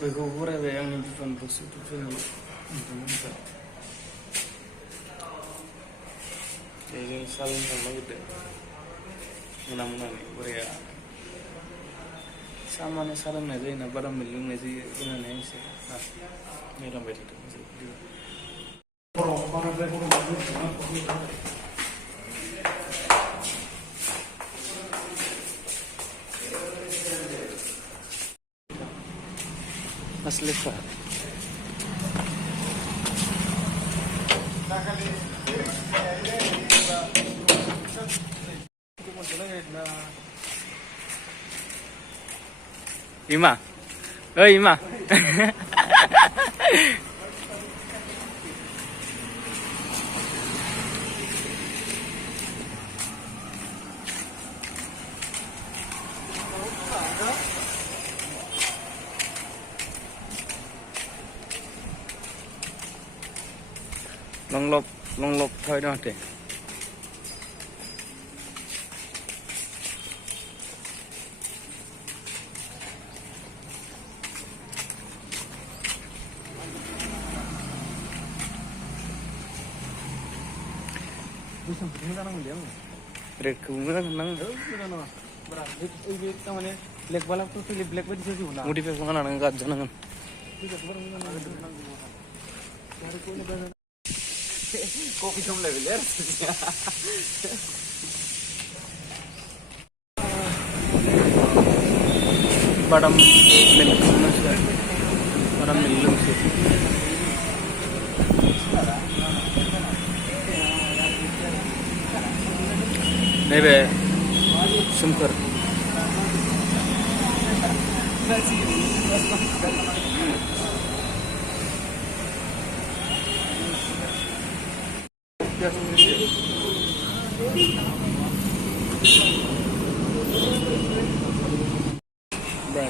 बेखौ फरायबाय आंनि बिफानखौसो बिफाननि जों साहा लोंनो थांनो नागिरदों मोना मोनानि बोराया साहा माने साहा लोंनाय जायोना बारा मिल लोंनाय जायो होननानै एसे नायलांबाय थादों Mas levar. Ima, oi Ima. Long lop thôi đó chị. Red kumura nang. Black balap tu pilih black baju sih mana? Mudi pe mana nang kat jangan. Kopi cuma level ya. Badam milk sih. Badam milk sih. Nih be, sumker.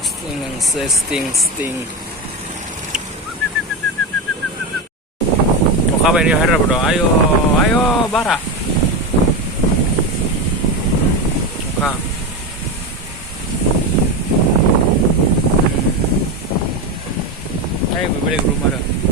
Sting and say sting. Oka ba ini harap bro? Ayo bara. Oka. Ayo balik rumah dah.